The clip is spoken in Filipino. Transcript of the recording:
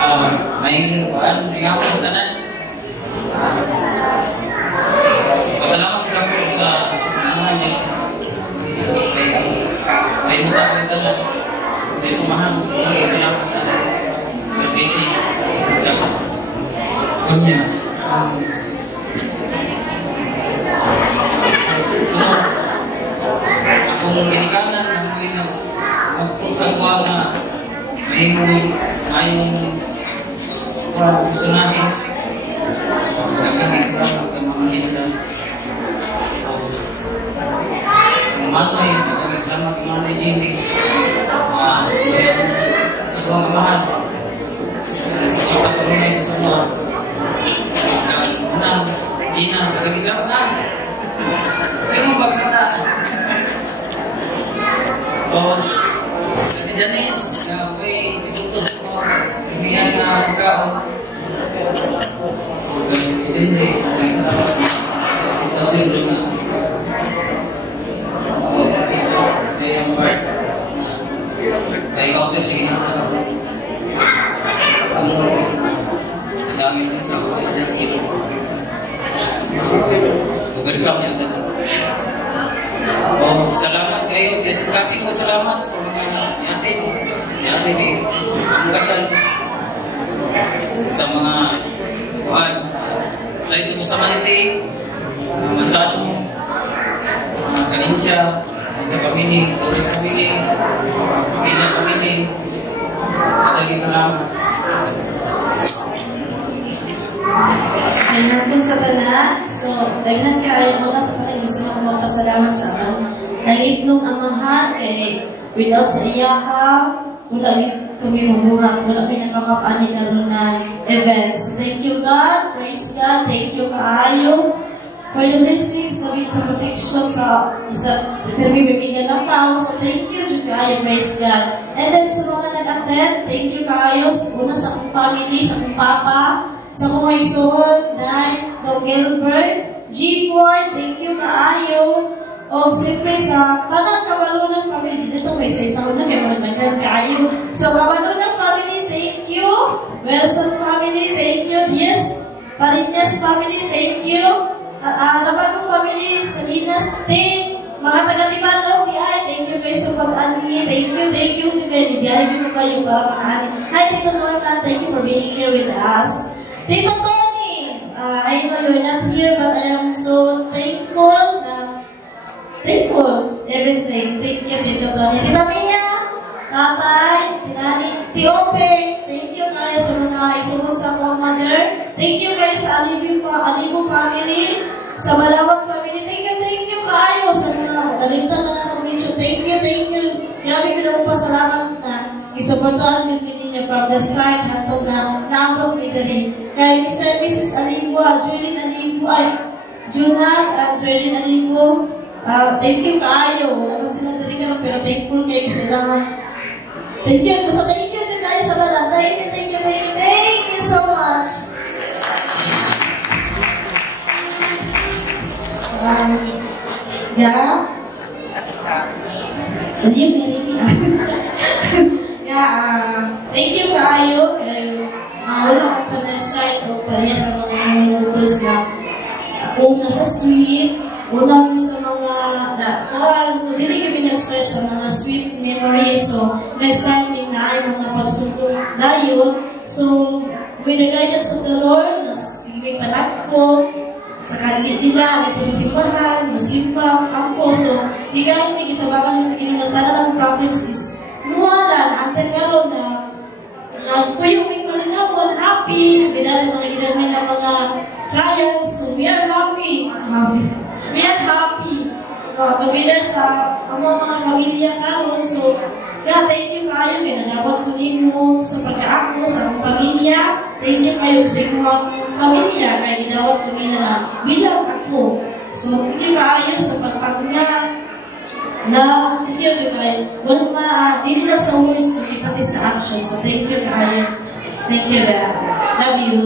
May ako sa tanan. Pasalamat lang po sa mga niya. May muta ko ito lang. Hindi sumahan. Hindi salamat na. Kasi, kanya. So, akong binikanan ng mga magpusagwa na may sunahin nagkakisama ng mga sinda manoy nagkakisama ng mga hindi nagawang amahan sa pagpatunay sa mga unang Gina nagkakisama na sa iyong pagkata so Ate Janice na ako'y itutos mo hinihan na pagkaon hindi salamat sa sitwasyon na kasi may ang part na i-counter sige na ang nagamit mo sa ako na dyan sila mag-welcome niya natin salamat kayo kasi ko salamat sa mga ni ate ang kasal sa mga buwan sa ito Bustamante Masano Kalincha Pamini Flores Pamini Pamilya Pamini Maraming salamat Ayun sa tanan. So, daghan kayo mga sa mga gusto mo magpasalamat sa akin. Nangitnong amahan kay without sa iyaha, wala kami mabuhat, wala kami nakakapani karoon na event. So, thank you God, praise God, thank you kaayo for the blessings, maging sa protection sa bibigyan ng tao. So, thank you kaayo, praise God. And then sa mga nag-attend, thank you kaayo, una sa akong family, sa akong papa, sa mga isuod, Nay, Dog Gilbert, G4, thank you kaayo. O siyempre sa tanang kabalo ng family, dito may isa una kaya magandang kaayo. So kabalo ng family, thank you. Wilson family, thank you. Yes, Parinyas family, thank you. Nabago family, Salinas, team. Mga taga-Libano, thank you guys sa pag-ani. Thank you kayo. Biyahe mo kayo para makaani. Hi, Tito Norman, thank you for being here with us. Tito Tony, I know you're not here, but I am so thankful everything. Thank you, Tito Tony. Tita Mia, Tatay, Tinani, Tiope, thank you kayo sa mga isunod sa akong mother. Thank you guys sa Alibu family, sa Malawag family. Thank you kayo sa mga kalimtan na nakamensyon. Thank you. Grabe ko na po pasalamat na isuportahan yung ninyo from the start hanggang na naabang may dali. Kay Mr. and Mrs. Alingua, Jerlyn Alingua, Junag, at Jerlyn Alingua, thank you kaayo. Wala kang sinadali ka lang, pero thankful kayo sila. Thank you. So thank you kayo sa lahat. Thank you so much. Yeah. Thank you kaayo. Wala ko pa na-start o pareha sa mga noodles na una sa sweet, una sa mga so hindi kami nag-start sa mga sweet memories. So nag-start din na ay mga pagsugong dayon. So may nag-guidance of the Lord na may panagko sa kalit nila, dito sa simbahan, musimba, kampo. So, di gano'n may kitabangan sa kinunagtala ng problems is nuwalan, ang tagalo na puyong may palinawon, happy, binala mga ginamay na mga trials. So, we are happy. We are happy. Together sa mga pamilya karon. So, God, thank you kayo. Kaya nagawad ko mo sa pag-aako sa akong pamilya. Thank you kayo sa inyong pamilya. Kaya ginawad ko na bilang ako. So, thank you kayo sa pagpagnya na thank you kayo. Wala hindi lang sa words, pati sa action. So, thank you kayo. Thank you, God. Love you.